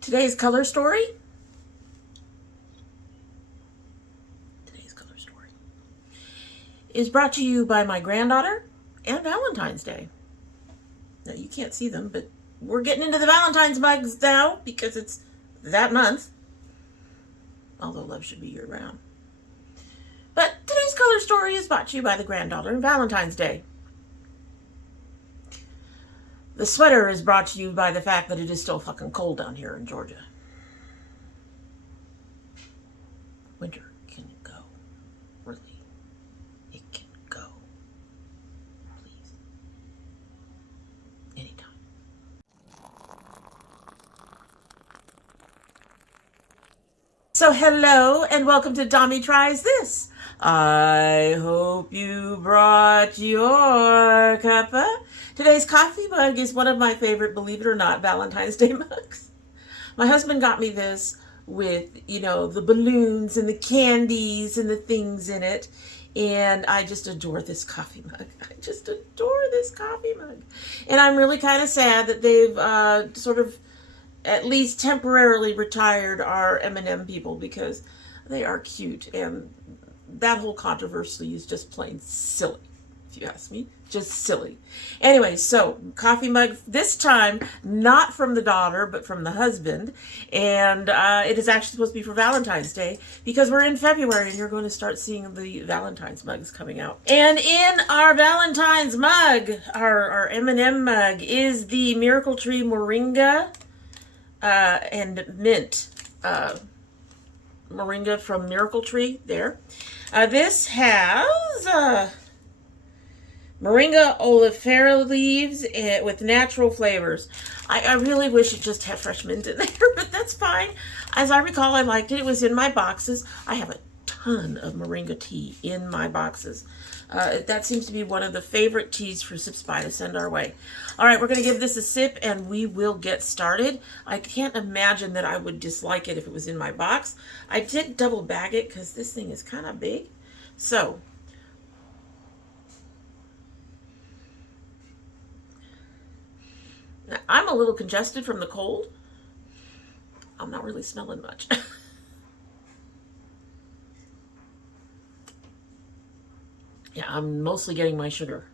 Today's color story. Is brought to you by my granddaughter and Valentine's Day. Now you can't see them, but we're getting into the Valentine's mugs now because it's that month. Although love should be year-round. But today's color story is brought to you by the granddaughter and Valentine's Day. The sweater is brought to you by the fact that it is still fucking cold down here in Georgia. Winter can go. Really. It can go. Please. Anytime. So hello and welcome to domytriesthis. I hope you brought your cuppa. Today's coffee mug is one of my favorite, believe it or not, Valentine's Day mugs. My husband got me this with, the balloons and the candies and the things in it. And I just adore this coffee mug. I just adore this coffee mug. And I'm really kind of sad that they've sort of at least temporarily retired our M&M people because they are cute. And that whole controversy is just plain silly, if you ask me. Just silly. Anyway, so coffee mug, this time not from the daughter, but from the husband. And it is actually supposed to be for Valentine's Day because we're in February and you're going to start seeing the Valentine's mugs coming out. And in our Valentine's mug, our M&M mug, is the Miracle Tree Moringa and Mint. Moringa from Miracle Tree, there. This has Moringa oleifera leaves with natural flavors. I really wish it just had fresh mint in there, but that's fine. As I recall, I liked it. It was in my boxes. I have a ton of Moringa tea in my boxes. That seems to be one of the favorite teas for Sip Spy to send our way. All right, we're going to give this a sip and we will get started. I can't imagine that I would dislike it if it was in my box. I did double bag it because this thing is kind of big. So, now, I'm a little congested from the cold. I'm not really smelling much. Yeah, I'm mostly getting my sugar.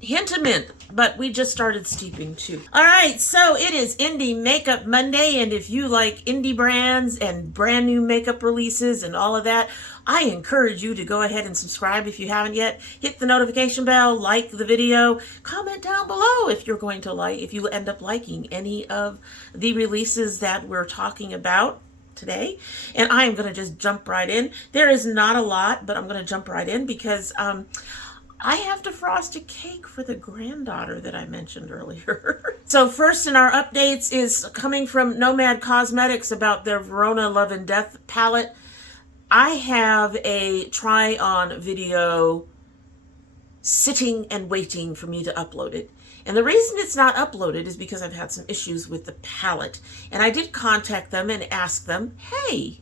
Hint of mint, but we just started steeping too. All right, so it is Indie Makeup Monday, and if you like indie brands and brand new makeup releases and all of that, I encourage you to go ahead and subscribe if you haven't yet. Hit the notification bell, like the video, comment down below if you're going to if you end up liking any of the releases that we're talking about today. And I am going to just jump right in. There is not a lot, but I'm going to jump right in because I have to frost a cake for the granddaughter that I mentioned earlier. So first in our updates is coming from Nomad Cosmetics about their Verona Love and Death palette. I have a try-on video sitting and waiting for me to upload it. And the reason it's not uploaded is because I've had some issues with the palette. And I did contact them and ask them, hey,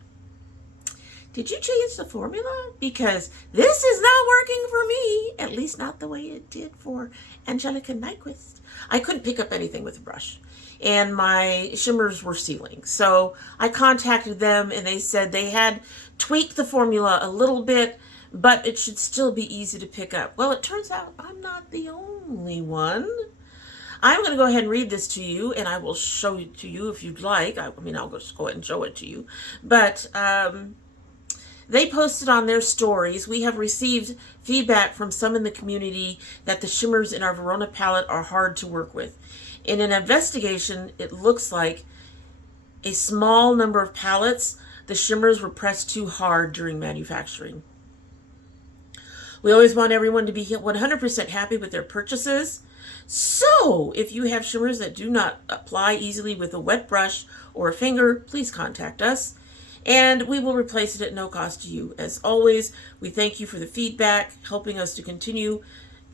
did you change the formula? Because this is not working for me, at least not the way it did for Angelica Nyquist. I couldn't pick up anything with a brush, and my shimmers were sealing. So I contacted them, and they said they had tweaked the formula a little bit, but it should still be easy to pick up. Well, it turns out I'm not the only one. I'm going to go ahead and read this to you, and I will show it to you if you'd like. I mean, I'll just go ahead and show it to you. But they posted on their stories, we have received feedback from some in the community that the shimmers in our Verona palette are hard to work with. In an investigation, it looks like a small number of palettes, the shimmers were pressed too hard during manufacturing. We always want everyone to be 100% happy with their purchases. So, if you have shimmers that do not apply easily with a wet brush or a finger, please contact us, and we will replace it at no cost to you. As always, we thank you for the feedback, helping us to continue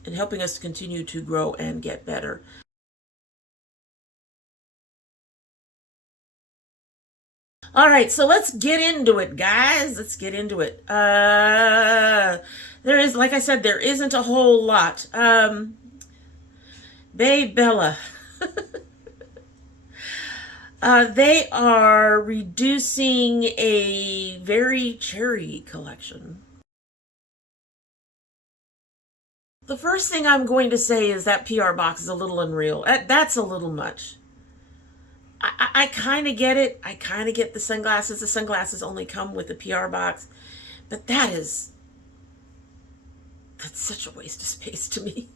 to grow and get better. All right, so let's get into it, guys. Let's get into it. There is, like I said, there isn't a whole lot. BeBella. They are reducing a very cherry collection. The first thing I'm going to say is that PR box is a little unreal. That's a little much. I kind of get it. I kind of get the sunglasses. The sunglasses only come with the PR box. But that's such a waste of space to me.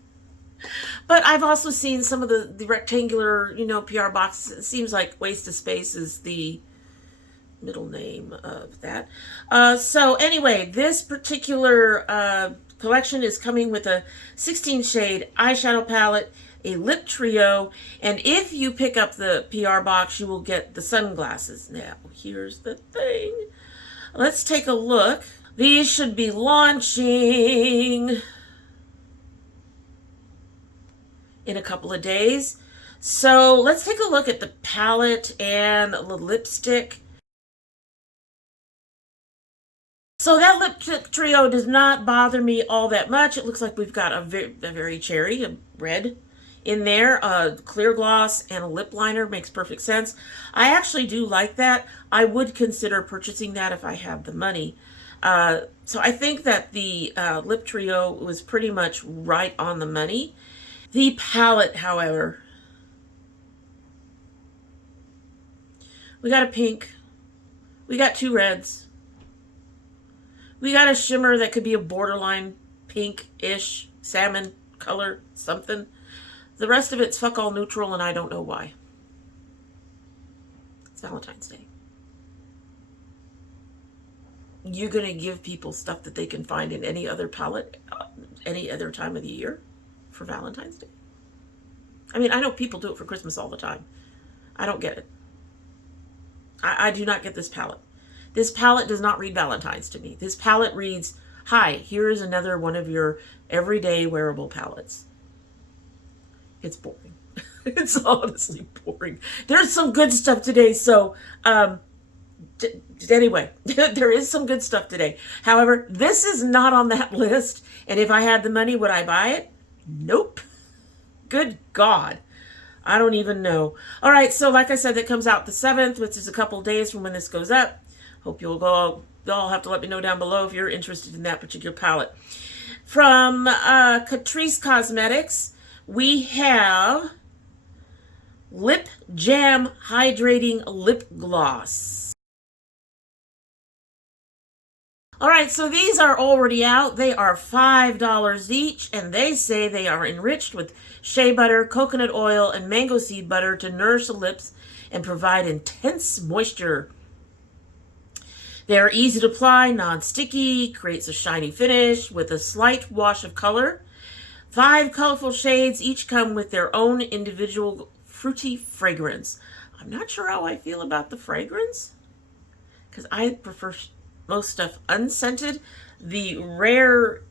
But I've also seen some of the rectangular, PR boxes. It seems like waste of space is the middle name of that. So anyway, this particular collection is coming with a 16 shade eyeshadow palette, a lip trio, and if you pick up the PR box, you will get the sunglasses. Now, here's the thing. Let's take a look. These should be launching in a couple of days. So let's take a look at the palette and the lipstick. So that lip trio does not bother me all that much. It looks like we've got a very cherry, a red in there. A clear gloss and a lip liner makes perfect sense. I actually do like that. I would consider purchasing that if I have the money. So I think that the lip trio was pretty much right on the money. The palette, however, we got a pink, we got two reds, we got a shimmer that could be a borderline pink-ish salmon color, something. The rest of it's fuck all neutral, and I don't know why. It's Valentine's Day. You're going to give people stuff that they can find in any other palette, any other time of the year for Valentine's Day? I mean, I know people do it for Christmas all the time. I don't get it. I do not get this palette. This palette does not read Valentine's to me. This palette reads, hi, here is another one of your everyday wearable palettes. It's boring. It's honestly boring. There's some good stuff today, so anyway, there is some good stuff today. However, this is not on that list, and if I had the money, would I buy it? Nope. Good God. I don't even know. All right, so like I said, that comes out the 7th, which is a couple days from when this goes up. Hope you'll all have to let me know down below if you're interested in that particular palette. From Catrice Cosmetics, we have Lip Jam Hydrating Lip Gloss. All right, so these are already out. They are $5 each, and they say they are enriched with shea butter, coconut oil, and mango seed butter to nourish the lips and provide intense moisture. They are easy to apply, non-sticky, creates a shiny finish with a slight wash of color. 5 colorful shades, each come with their own individual fruity fragrance. I'm not sure how I feel about the fragrance, because I prefer most stuff unscented. The rare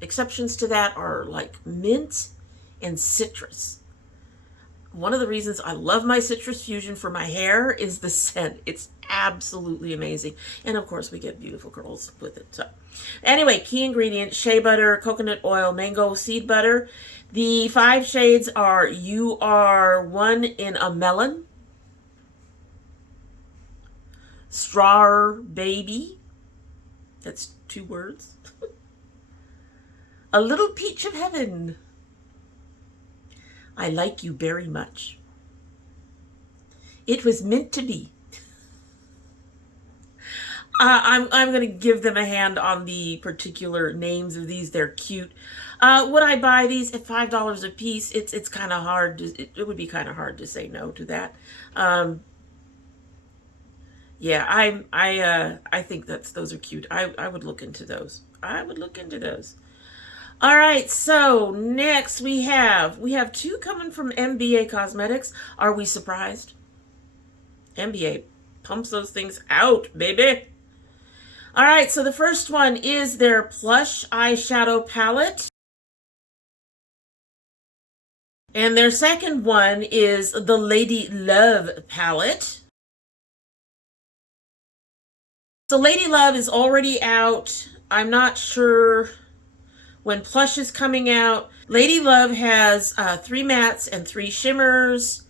exceptions to that are like mint and citrus. One of the reasons I love my Citrus Fusion for my hair is the scent. It's absolutely amazing. And of course we get beautiful curls with it. So anyway, key ingredients: shea butter, coconut oil, mango seed butter. The 5 shades are You Are One in a Melon, Straw Baby, that's 2 words, A Little Peach of Heaven, I Like You Very Much, It Was Meant to Be. I'm going to give them a hand on the particular names of these. They're cute. Would I buy these at $5 a piece? It's kind of hard. It would be kind of hard to say no to that. Yeah, I think those are cute. I would look into those. I would look into those. All right, so next we have 2 coming from MBA Cosmetics. Are we surprised? MBA pumps those things out, baby. All right, so the first one is their Plush Eyeshadow Palette. And their second one is the Lady Love Palette. So Lady Love is already out. I'm not sure when Plush is coming out. Lady Love has 3 mattes and 3 shimmers.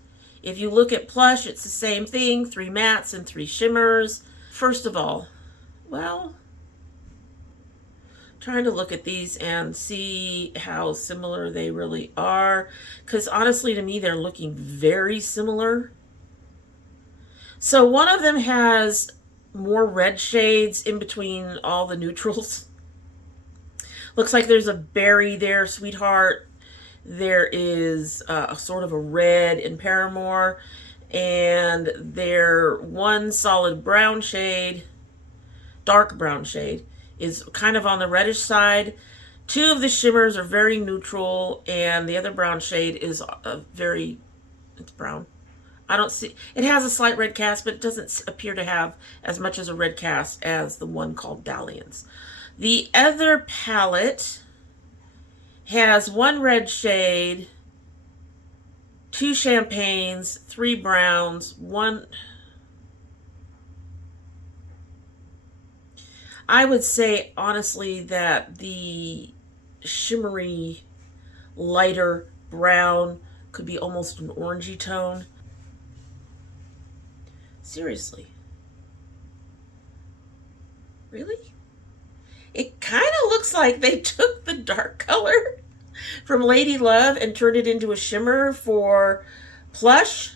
If you look at Plush, it's the same thing, 3 mattes and 3 shimmers. First of all, well, trying to look at these and see how similar they really are, because honestly to me they're looking very similar. So one of them has more red shades in between all the neutrals. Looks like there's a berry there, Sweetheart. There is a sort of a red in Paramore, and there one solid brown shade, dark brown shade, is kind of on the reddish side. 2 of the shimmers are very neutral, and the other brown shade is it's brown. I don't see, it has a slight red cast, but it doesn't appear to have as much as a red cast as the one called Dalliance. The other palette has 1 red shade, 2 champagnes, 3 browns, 1... I would say, honestly, that the shimmery, lighter brown could be almost an orangey tone. Seriously. Really? It kind of looks like they took the dark color from Lady Love and turned it into a shimmer for Plush.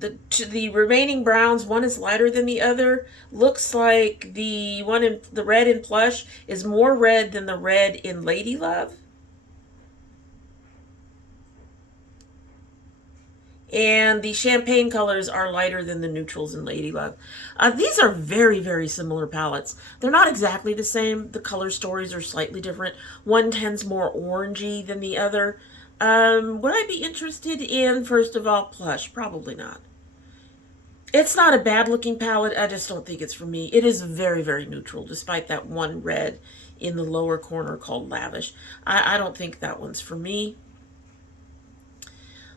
The remaining browns, one is lighter than the other. Looks like the one in the red in Plush is more red than the red in Lady Love. And the champagne colors are lighter than the neutrals in Lady Love. These are very, very similar palettes. They're not exactly the same. The color stories are slightly different. One tends more orangey than the other. Would I be interested in, first of all, Plush? Probably not. It's not a bad looking palette. I just don't think it's for me. It is very, very neutral, despite that one red in the lower corner called Lavish. I don't think that one's for me.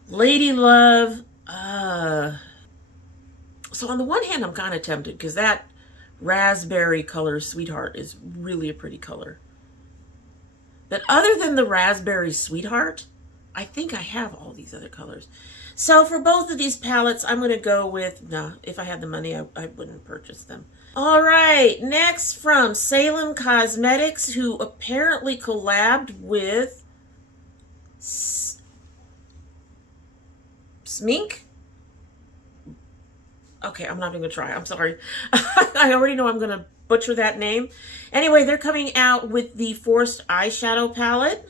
Lady Love. So on the one hand, I'm kind of tempted because that raspberry color, Sweetheart, is really a pretty color. But other than the raspberry Sweetheart, I think I have all these other colors. So for both of these palettes, I'm going to go with, nah, if I had the money, I wouldn't purchase them. All right, next from Salem Cosmetics, who apparently collabed with Smink? Okay, I'm not even going to try. I'm sorry. I already know I'm going to butcher that name. Anyway, they're coming out with the Forced Eyeshadow Palette.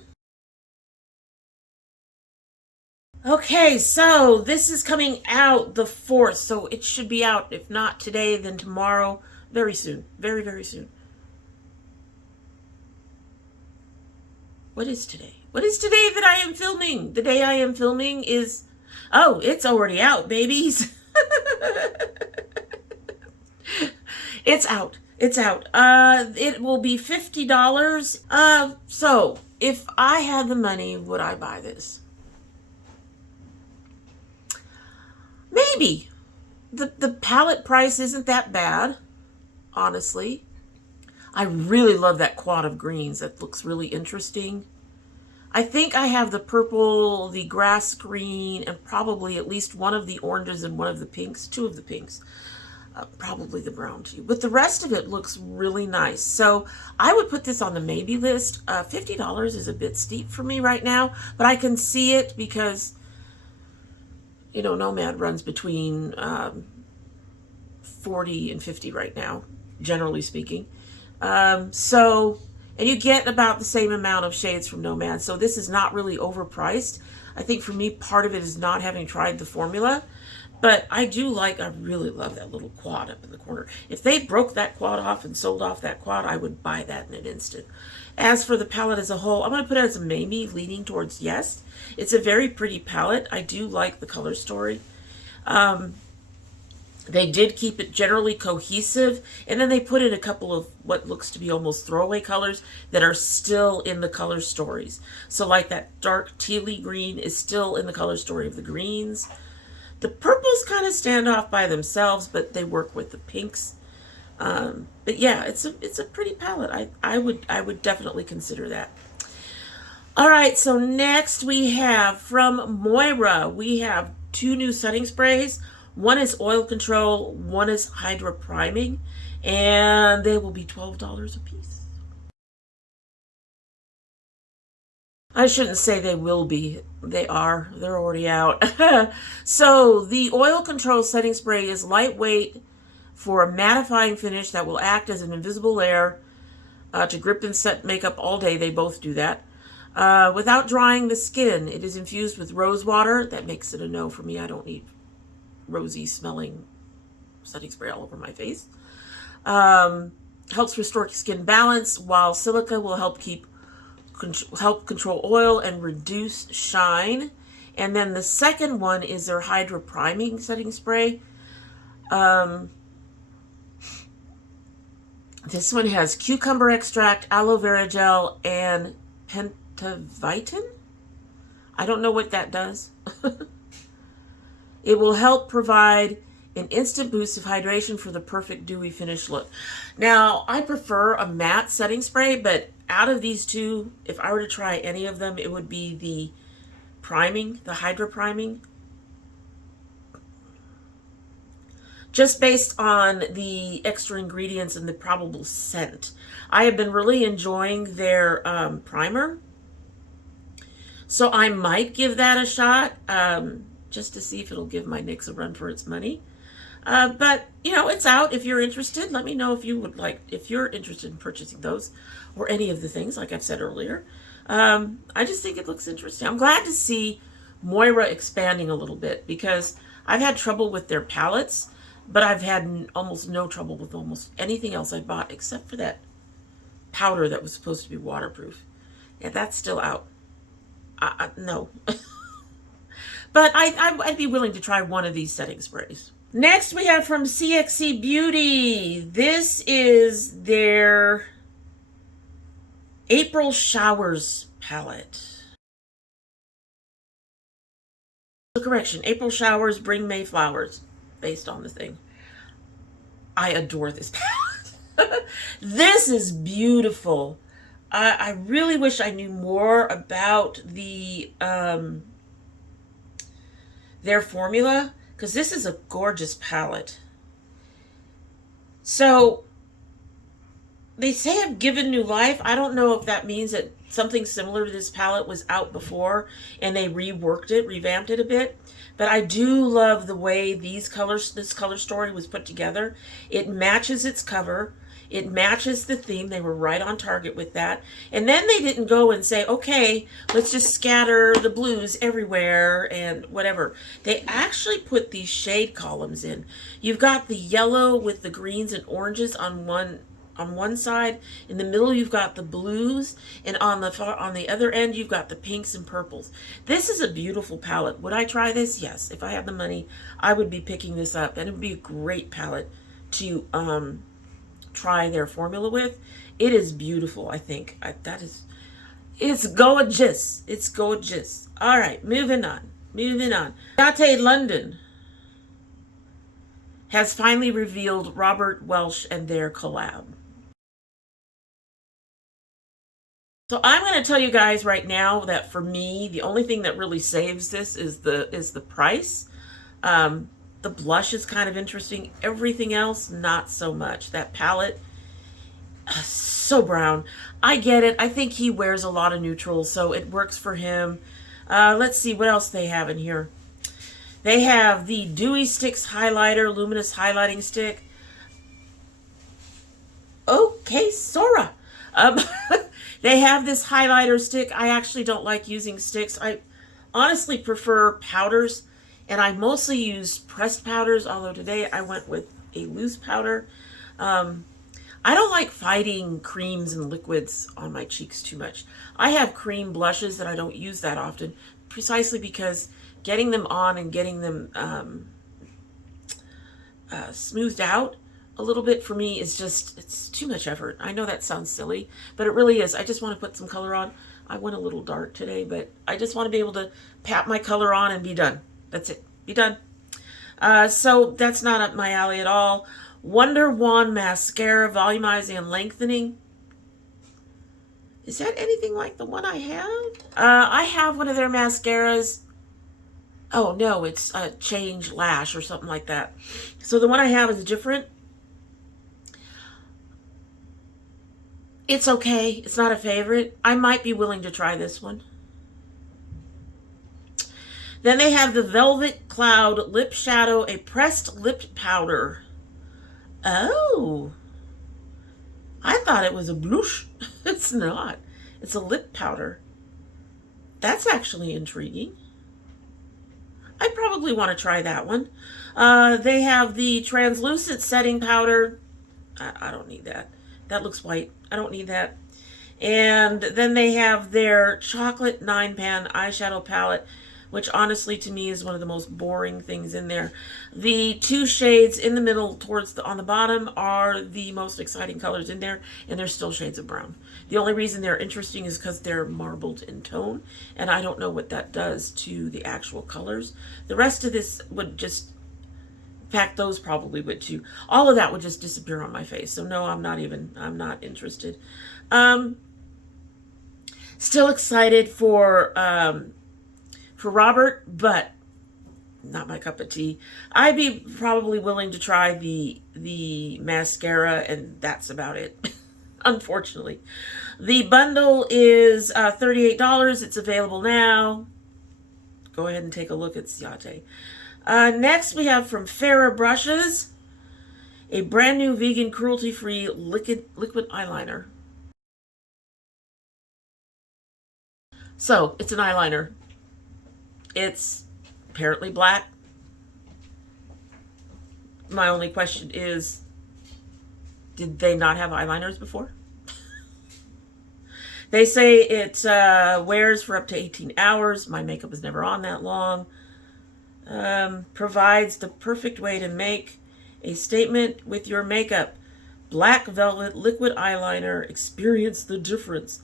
Okay, so this is coming out the 4th, so it should be out, if not today, then tomorrow, very soon, very, very soon. What is today? What is today that I am filming? The day I am filming is, oh, it's already out, babies. It's out. It's out. It will be $50. So if I had the money, would I buy this? Maybe. The palette price isn't that bad, honestly. I really love that quad of greens. That looks really interesting. I think I have the purple, the grass green, and probably at least one of the oranges and one of the pinks, 2 of the pinks. Probably the brown too. But the rest of it looks really nice. So I would put this on the maybe list. $50 is a bit steep for me right now, but I can see it because, you know, Nomad runs between 40 and 50 right now, generally speaking. And you get about the same amount of shades from Nomad. So this is not really overpriced. I think for me, part of it is not having tried the formula. But I really love that little quad up in the corner. If they broke that quad off and sold off that quad, I would buy that in an instant. As for the palette as a whole, I'm going to put it as a maybe, leaning towards yes. It's a very pretty palette. I do like the color story. They did keep it generally cohesive, and then they put in a couple of what looks to be almost throwaway colors that are still in the color stories. So like that dark tealy green is still in the color story of the greens. The purples kind of stand off by themselves, but they work with the pinks. But yeah, it's a pretty palette. I would definitely consider that. All right, so next we have from MOIRA, we have two new setting sprays. One is oil control, one is hydra priming, and they will be $12 a piece. I shouldn't say they will be. They are. They're already out. So the oil control setting spray is lightweight for a mattifying finish that will act as an invisible layer to grip and set makeup all day. They both do that. Without drying the skin, it is infused with rose water. That makes it a no for me. I don't need rosy smelling setting spray all over my face. Helps restore skin balance, while silica will help control oil and reduce shine. And then the second one is their hydra priming setting spray. This one has cucumber extract, aloe vera gel, and pentavitin. I don't know what that does. It will help provide an instant boost of hydration for the perfect dewy finish look. Now, I prefer a matte setting spray, but out of these two, if I were to try any of them, it would be the priming, the hydra priming. Just based on the extra ingredients and the probable scent. I have been really enjoying their primer. So I might give that a shot, just to see if it'll give my NYX a run for its money. But, you know, it's out. If you're interested, let me know if you're interested in purchasing those or any of the things, like I've said earlier. I just think it looks interesting. I'm glad to see MOIRA expanding a little bit, because I've had trouble with their palettes, but I've had almost no trouble with almost anything else I bought except for that powder that was supposed to be waterproof. And that's still out. No. But I'd be willing to try one of these setting sprays. Next we have from CXC Beauty. This is their April Showers palette. Correction, April Showers Bring May Flowers, based on the thing. I adore this palette. This is beautiful. I really wish I knew more about their formula, because this is a gorgeous palette. So they say I've given new life. I don't know if that means that something similar to this palette was out before and they reworked it, revamped it a bit. But I do love the way this color story was put together. It matches its cover. It matches the theme. They were right on target with that. And then they didn't go and say, okay, let's just scatter the blues everywhere and whatever. They actually put these shade columns in. You've got the yellow with the greens and oranges on one side. In the middle, you've got the blues, and on the other end, you've got the pinks and purples. This is a beautiful palette. Would I try this? Yes. If I had the money, I would be picking this up, and it would be a great palette to try their formula with. It is beautiful. I think it's gorgeous. It's gorgeous. All right, moving on. Latte London has finally revealed Robert Welsh and their collab. So I'm going to tell you guys right now that for me, the only thing that really saves this is the price. The blush is kind of interesting. Everything else, not so much. That palette, so brown. I get it. I think he wears a lot of neutrals, so it works for him. Let's see what else they have in here. They have the Dewy Sticks Highlighter, Luminous Highlighting Stick. Okay, Sora. They have this highlighter stick. I actually don't like using sticks. I honestly prefer powders, and I mostly use pressed powders, although today I went with a loose powder. I don't like fighting creams and liquids on my cheeks too much. I have cream blushes that I don't use that often, precisely because getting them on and getting them smoothed out a little bit for me is just, it's too much effort. I know that sounds silly, but it really is. I just want to put some color on. I went a little dark today, but I just want to be able to pat my color on and be done. That's it. Be done. So that's not up my alley at all. Wonder Wand Mascara, Volumizing and Lengthening. Is that anything like the one I have? I have one of their mascaras. Oh, no, it's a Change Lash or something like that. So the one I have is different. It's okay. It's not a favorite. I might be willing to try this one. Then they have the Velvet Cloud Lip Shadow, a pressed lip powder. Oh. I thought it was a blush. It's not. It's a lip powder. That's actually intriguing. I probably want to try that one. They have the translucent setting powder. I don't need that. That looks white. I don't need that. And then they have their chocolate 9-pan eyeshadow palette, which honestly to me is one of the most boring things in there. The two shades in the middle towards on the bottom are the most exciting colors in there, and they're still shades of brown. The only reason they're interesting is because they're marbled in tone, and I don't know what that does to the actual colors. The rest of this would just, in fact, those probably would too. All of that would just disappear on my face. So no, I'm not interested. Still excited for Robert, but not my cup of tea. I'd be probably willing to try the mascara, and that's about it. Unfortunately. The bundle is $38. It's available now. Go ahead and take a look at Ciate. Next, we have from Farrah Brushes, a brand new vegan, cruelty-free liquid eyeliner. So, it's an eyeliner. It's apparently black. My only question is, did they not have eyeliners before? They say it wears for up to 18 hours. My makeup is never on that long. Provides the perfect way to make a statement with your makeup. Black velvet liquid eyeliner. Experience the difference.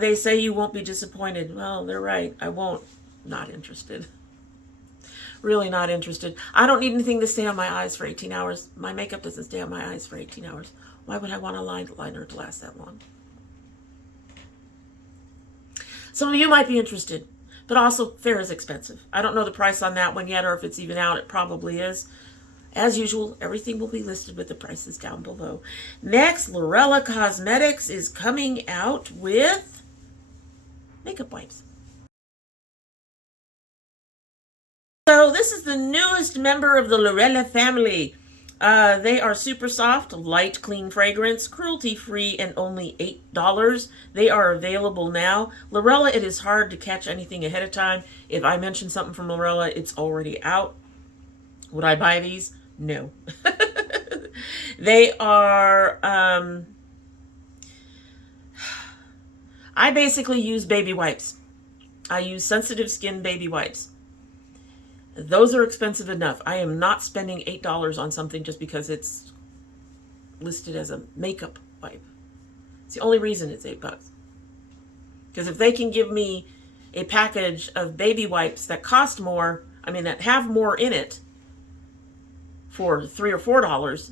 They say you won't be disappointed. Well, they're right. I won't. Not interested. Really not interested. I don't need anything to stay on my eyes for 18 hours. My makeup doesn't stay on my eyes for 18 hours. Why would I want a liner to last that long? Some of you might be interested, but also Farrah is expensive. I don't know the price on that one yet, or if it's even out. It probably is. As usual, everything will be listed with the prices down below. Next, Lorella Cosmetics is coming out with makeup wipes. So this is the newest member of the Lorella family. They are super soft, light, clean fragrance, cruelty-free, and only $8. They are available now. Lorella, it is hard to catch anything ahead of time. If I mention something from Lorella, it's already out. Would I buy these? No. They are, I basically use baby wipes. I use sensitive skin baby wipes. Those are expensive enough. I am not spending $8 on something just because it's listed as a makeup wipe. It's the only reason it's $8. Because if they can give me a package of baby wipes that cost more, that have more in it for $3 or $4,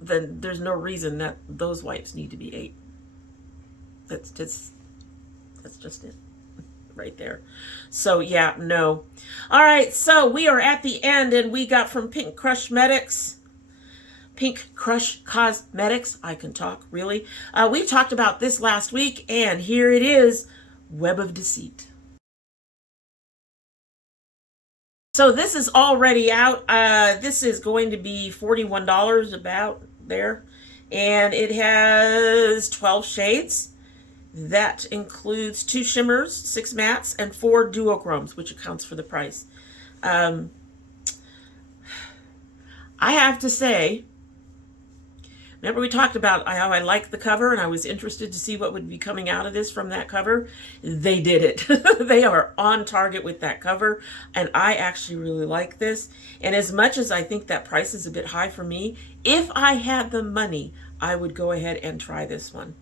then there's no reason that those wipes need to be $8. That's just it. Right there. So yeah, no. All right, so we are at the end, and we got from Pink Crush Cosmetics. I can talk, really. We talked about this last week, and here it is, Web of Deceit. So this is already out. This is going to be $41, about there, and it has 12 shades. That includes 2 shimmers, 6 mattes, and 4 duochromes, which accounts for the price. I have to say, remember we talked about how I liked the cover and I was interested to see what would be coming out of this from that cover? They did it. They are on target with that cover, and I actually really like this. And as much as I think that price is a bit high for me, if I had the money, I would go ahead and try this one.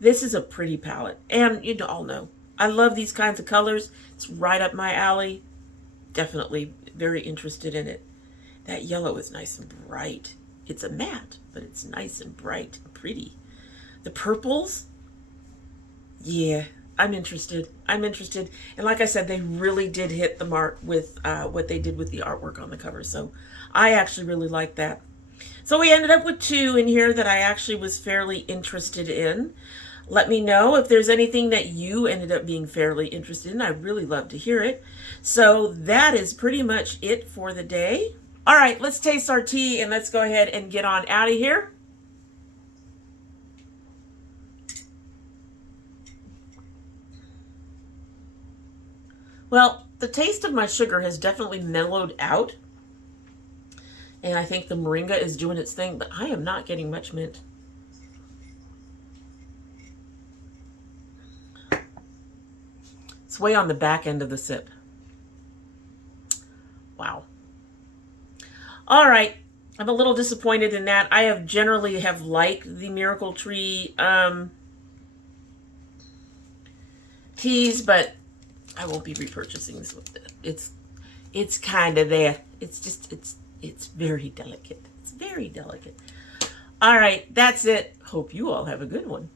This is a pretty palette, and you all know I love these kinds of colors. It's right up my alley. Definitely very interested in it. That yellow is nice and bright. It's a matte, but it's nice and bright and pretty. The purples, yeah, I'm interested. I'm interested. And like I said, they really did hit the mark with what they did with the artwork on the cover. So I actually really like that. So we ended up with 2 in here that I actually was fairly interested in. Let me know if there's anything that you ended up being fairly interested in. I'd really love to hear it. So that is pretty much it for the day. All right, let's taste our tea and let's go ahead and get on out of here. Well, the taste of my sugar has definitely mellowed out. And I think the Moringa is doing its thing, but I am not getting much mint. It's way on the back end of the sip. Wow. All right. I'm a little disappointed in that. I have generally liked the Miracle Tree teas, but I won't be repurchasing this with it. It's kind of there. It's just, it's very delicate. It's very delicate. All right. That's it. Hope you all have a good one.